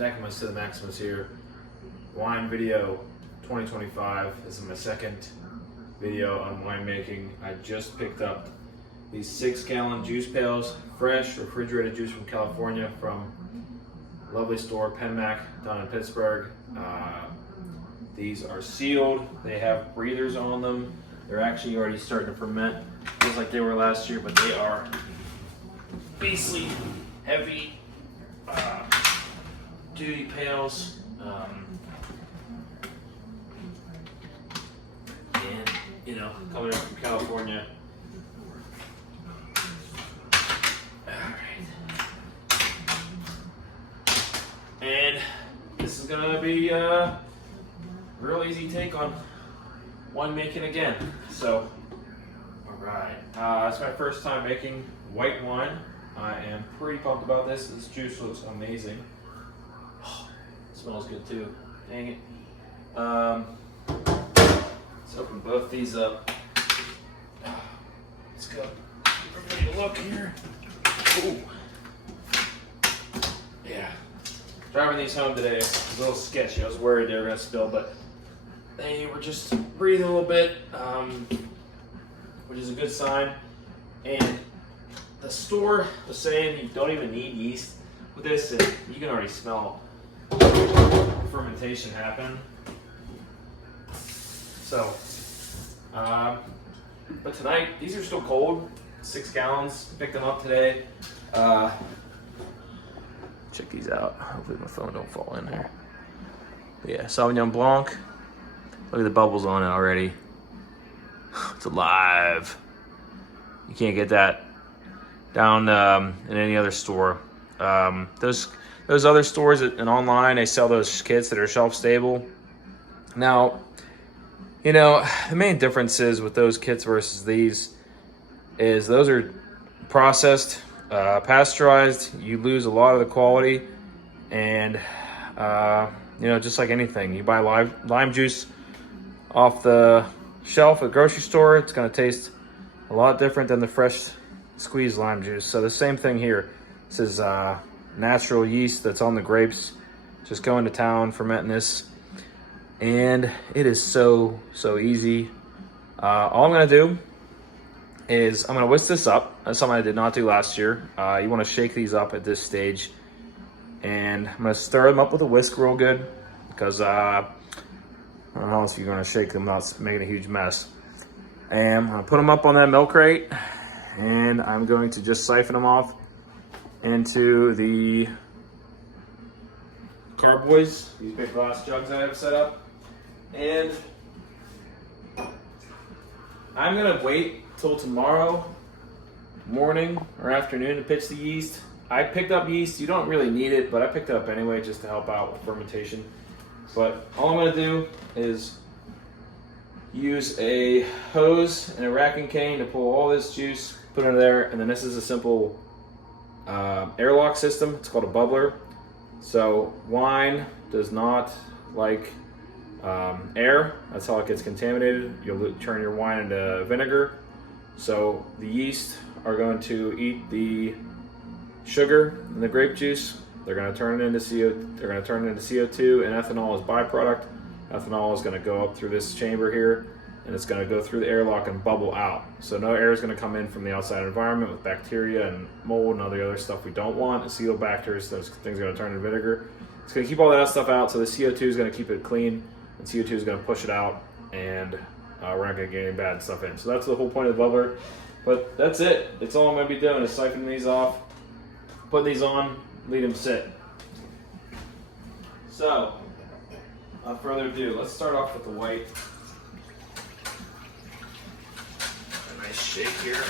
Maximus to the Maximus here. Wine video 2025. This is my second video on winemaking. I just picked up these 6-gallon juice pails, fresh refrigerated juice from California, from a lovely store, Penmac, down in Pittsburgh. These are sealed. They have breathers on them. They're actually already starting to ferment, just like they were last year, but they are basically heavy duty pails. And, you know, coming up from California. Alright. And this is gonna be a real easy take on winemaking again. So, alright. It's my first time making white wine. I am pretty pumped about this. This juice looks amazing. Oh, it smells good too. Dang it. Let's open both these up. Let's go. Take a look here. Ooh. Yeah. Driving these home today was a little sketchy. I was worried they were gonna spill, but they were just breathing a little bit, which is a good sign. And the store was saying you don't even need yeast with this, and you can already smell fermentation happen. So, but tonight, these are still cold, 6 gallons, picked them up today. Check these out, hopefully my phone don't fall in there. But yeah, Sauvignon Blanc, look at the bubbles on it already. It's alive. You can't get that down in any other store. Those other stores and online, they sell those kits that are shelf stable. Now, you know, the main difference is with those kits versus these is those are processed, pasteurized. You lose a lot of the quality, and you know, just like anything, you buy lime juice off the shelf at the grocery store, it's going to taste a lot different than the fresh squeezed lime juice. So the same thing here. This is natural yeast that's on the grapes, just going to town fermenting this, and it is so easy. All I'm going to do is I'm going to whisk this up. That's something I did not do last year. You want to shake these up at this stage, and I'm going to stir them up with a whisk real good, because I don't know if you're going to shake them without making a huge mess. And I'm going to put them up on that milk crate, and I'm going to just siphon them off into the carboys, these big glass jugs I have set up. And I'm going to wait till tomorrow morning or afternoon to pitch the yeast. I picked up yeast. You don't really need it, but I picked it up anyway just to help out with fermentation. But all I'm going to do is use a hose and a racking cane to pull all this juice, put it in there, and then this is a simple airlock system. It's called a bubbler. So wine does not like air. That's how it gets contaminated. You'll turn your wine into vinegar. So the yeast are going to eat the sugar in the grape juice. They're going to turn it into CO2, and ethanol is byproduct. Ethanol is going to go up through this chamber here, and it's going to go through the airlock and bubble out. So no air is going to come in from the outside environment with bacteria and mold and all the other stuff we don't want. Acetobacters, those things are going to turn into vinegar. It's going to keep all that stuff out, so the CO2 is going to keep it clean, and CO2 is going to push it out, and we're not going to get any bad stuff in. So that's the whole point of the bubbler. But that's it. That's all I'm going to be doing is siphoning these off, putting these on, lead them sit. So, without further ado, let's start off with the white. A nice shake here.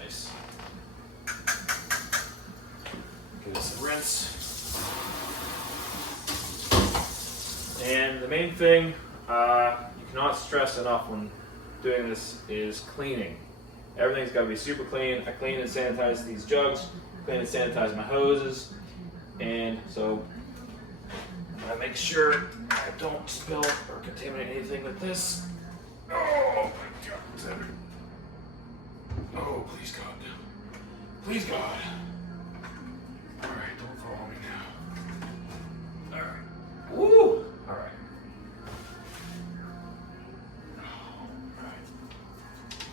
Nice. Give this a rinse. And the main thing you cannot stress enough when doing this is cleaning. Everything's got to be super clean. I clean and sanitize these jugs, clean and sanitize my hoses, and so I make sure I don't spill or contaminate anything with this. Oh my God. Oh, please God. Please God. All right, don't follow me now. All right. Woo! All right. All right.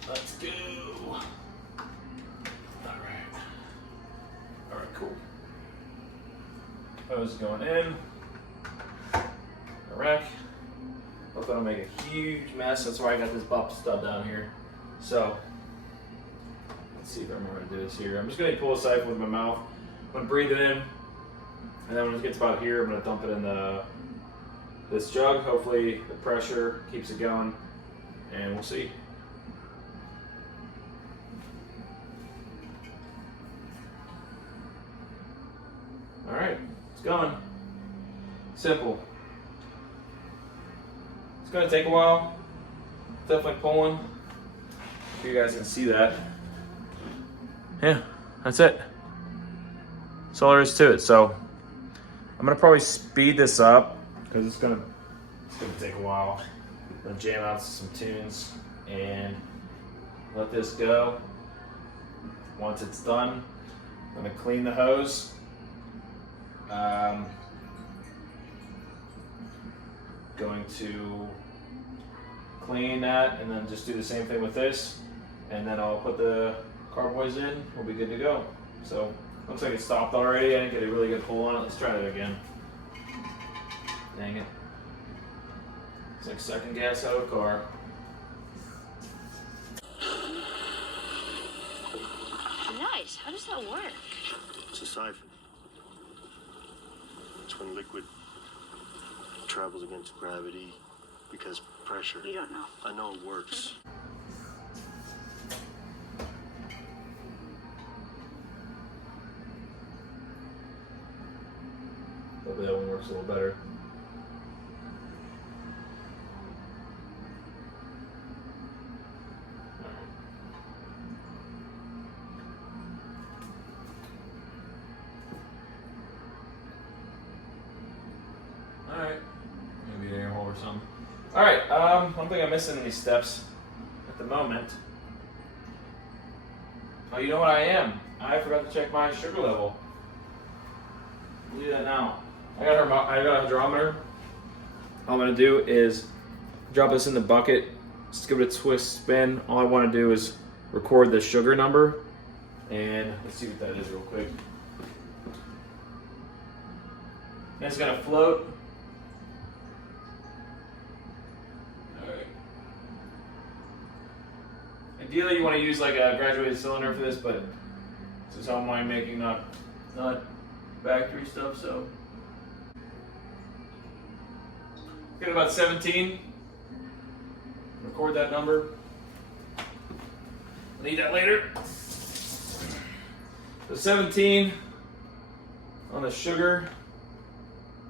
Let's go. All right. All right, cool. Hose going in. Rack. Hope I don't make a huge mess. That's why I got this bop stud down here. So, let's see if I remember how to do this here. I'm just going to pull a siphon with my mouth. I'm going to breathe it in. And then when it gets about here, I'm going to dump it in this jug. Hopefully the pressure keeps it going. And we'll see. All right, it's going. Simple. It's gonna take a while. Definitely pulling. You guys can see that. Yeah, that's it. That's all there is to it. So I'm gonna probably speed this up because it's gonna take a while. I'm gonna jam out some tunes and let this go. Once it's done, I'm gonna clean the hose. Going to clean that and then just do the same thing with this, and then I'll put the carboys in. We'll be good to go. So looks like it stopped already. I didn't get a really good pull on it. Let's try that again. Dang it. It's like second gas out of a car. Nice. How does that work? It's a siphon. It's when liquid travels against gravity because pressure. You don't know. I know it works. Hopefully that one works a little better. Alright. Maybe an air hole or something. Alright, I don't think I'm missing any steps at the moment. Oh, you know what I am? I forgot to check my sugar level. I'll do that now. I got a hydrometer. All I'm gonna do is drop this in the bucket, just give it a twist spin. All I wanna do is record the sugar number, and let's see what that is real quick. And it's gonna float. Alright. Ideally you wanna use like a graduated cylinder for this, but this is home wine making, not factory stuff, so. Get about 17. Record that number. Need that later. So 17 on the sugar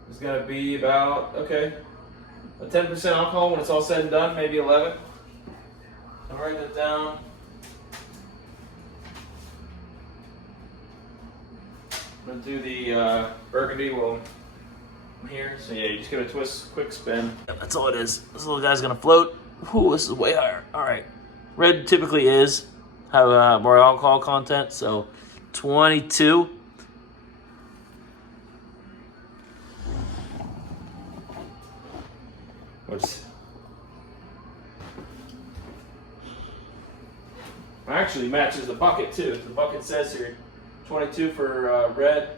is going to be about, okay, a 10% alcohol when it's all said and done, maybe 11. I'll write that down. I'm going to do the burgundy while I'm here. So yeah, you just give it a twist, quick spin. Yep, that's all it is. This little guy's going to float. Ooh, this is way higher. All right. Red typically have more alcohol content, so 22. Which actually matches the bucket too. The bucket says here 22 for red,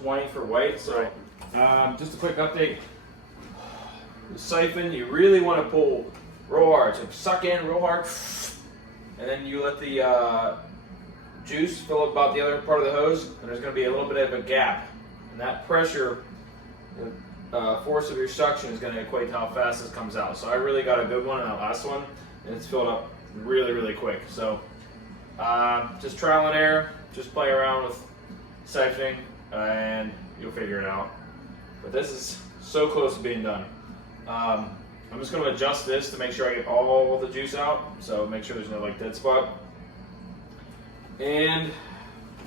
20 for white. So just a quick update. The siphon, you really want to pull real hard. So suck in real hard, and then you let the juice fill up about the other part of the hose, and there's going to be a little bit of a gap. And that pressure, the force of your suction is going to equate to how fast this comes out. So I really got a good one in that last one, and it's filled up really, really quick. So just trial and error, just play around with siphoning, and you'll figure it out. But this is so close to being done. I'm just going to adjust this to make sure I get all the juice out, so make sure there's no like dead spot. And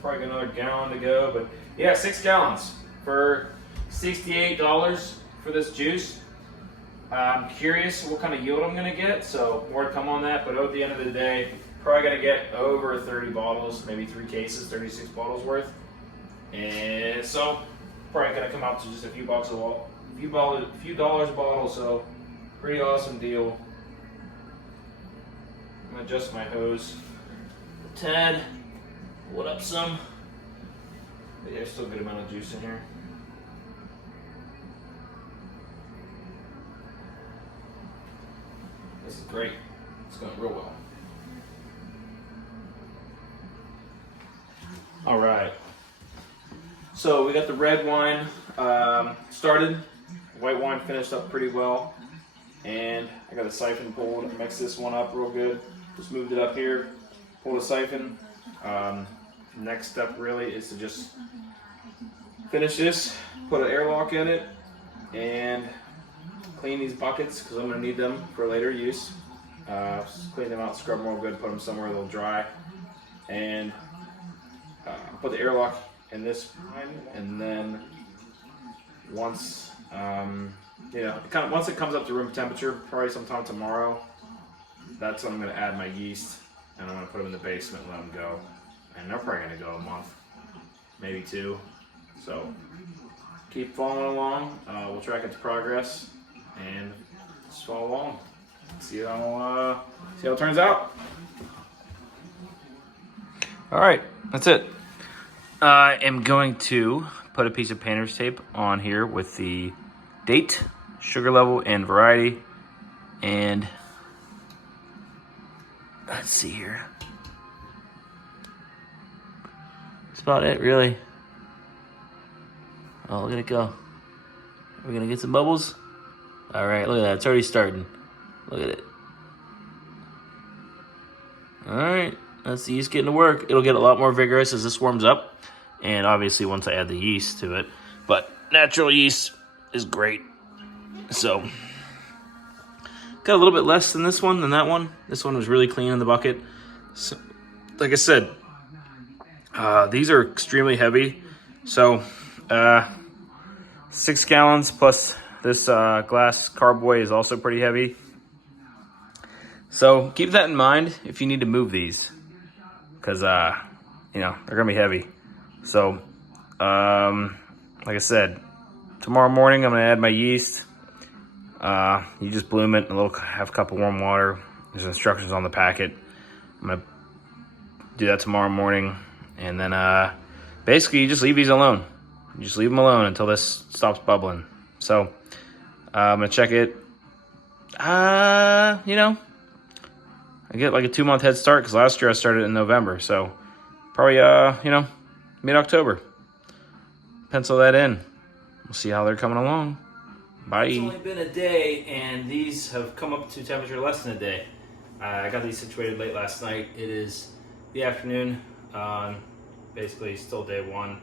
probably got another gallon to go, but yeah, 6 gallons for $68 for this juice. I'm curious what kind of yield I'm going to get, so more to come on that, but at the end of the day, Probably gonna get over 30 bottles, maybe 3 cases, 36 bottles worth. And so probably gonna come out to just a few bucks a few dollars a bottle, so pretty awesome deal. I'm gonna adjust my hose a tad, pull it up some. But yeah, there's still a good amount of juice in here. This is great. It's going real well. All right. So we got the red wine started. White wine finished up pretty well. And I got a siphon pulled. Mixed this one up real good. Just moved it up here. Pulled a siphon. Next step really is to just finish this. Put an airlock in it. And clean these buckets because I'm going to need them for later use. Just clean them out, scrub them real good, put them somewhere they'll dry. And put the airlock in this one, and then once once it comes up to room temperature, probably sometime tomorrow, that's when I'm going to add my yeast, and I'm going to put them in the basement and let them go. And they're probably going to go a month, maybe 2. So keep following along. We'll track its progress and just follow along. See how it turns out. All right, that's it. I am going to put a piece of painter's tape on here with the date, sugar level, and variety. And let's see here. That's about it, really. Oh, look at it go. We're gonna get some bubbles. All right, look at that. It's already starting. Look at it. All right. That's the yeast getting to work. It'll get a lot more vigorous as this warms up. And obviously once I add the yeast to it. But natural yeast is great. So, got a little bit less than this one, than that one. This one was really clean in the bucket. So, like I said, these are extremely heavy. So, 6 gallons plus this glass carboy is also pretty heavy. So, keep that in mind if you need to move these. Because, they're going to be heavy. So, like I said, tomorrow morning I'm going to add my yeast. You just bloom it in half a cup of warm water. There's instructions on the packet. I'm going to do that tomorrow morning. And then, basically, you just leave these alone. You just leave them alone until this stops bubbling. So, I'm going to check it. I get like a 2-month head start because last year I started in November. So probably, mid-October. Pencil that in. We'll see how they're coming along. Bye. It's only been a day and these have come up to temperature less than a day. I got these situated late last night. It is the afternoon. Basically still day 1.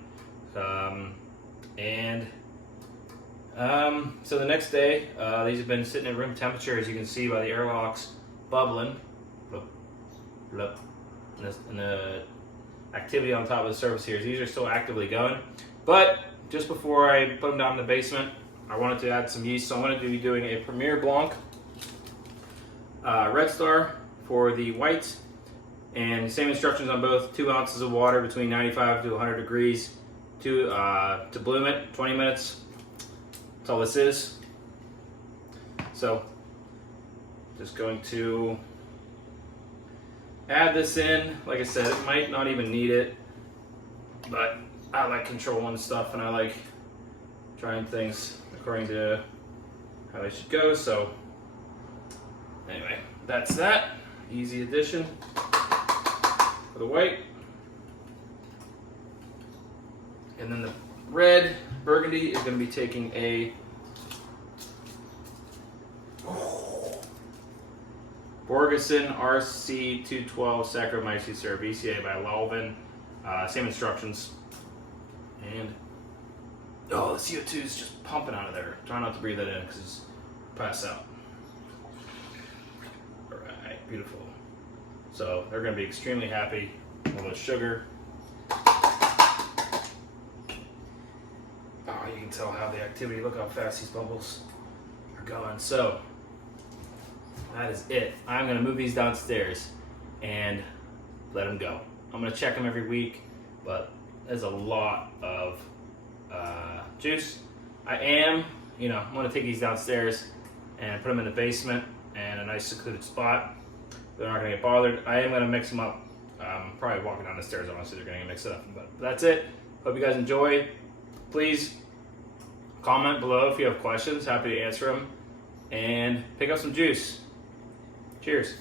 So the next day, these have been sitting at room temperature, as you can see by the airlocks bubbling. And the activity on top of the surface here. These are still actively going. But just before I put them down in the basement, I wanted to add some yeast. So I'm going to be doing a Premier Blanc Red Star for the white. And same instructions on both. 2 ounces of water between 95 to 100 degrees to bloom it, 20 minutes. That's all this is. So just going to add this in. Like I said, it might not even need it, but I like controlling stuff and I like trying things according to how they should go. So anyway, that's that. Easy addition for the white. And then the red burgundy is going to be taking a Borgeson RC212 Saccharomyces cerevisiae by Lalvin. Same instructions. And the CO2 is just pumping out of there. Try not to breathe that in because it's pass out. Alright, beautiful. So they're going to be extremely happy with the sugar. Oh, you can tell how the activity, look how fast these bubbles are going. So that is it. I'm going to move these downstairs and let them go. I'm gonna check them every week, but there's a lot of juice. I'm gonna take these downstairs and put them in the basement and a nice secluded spot. They're not gonna get bothered. I am gonna mix them up. Probably walking down the stairs, honestly, they're gonna mix it up. But that's it. Hope you guys enjoy. Please comment below if you have questions. Happy to answer them. And pick up some juice. Cheers.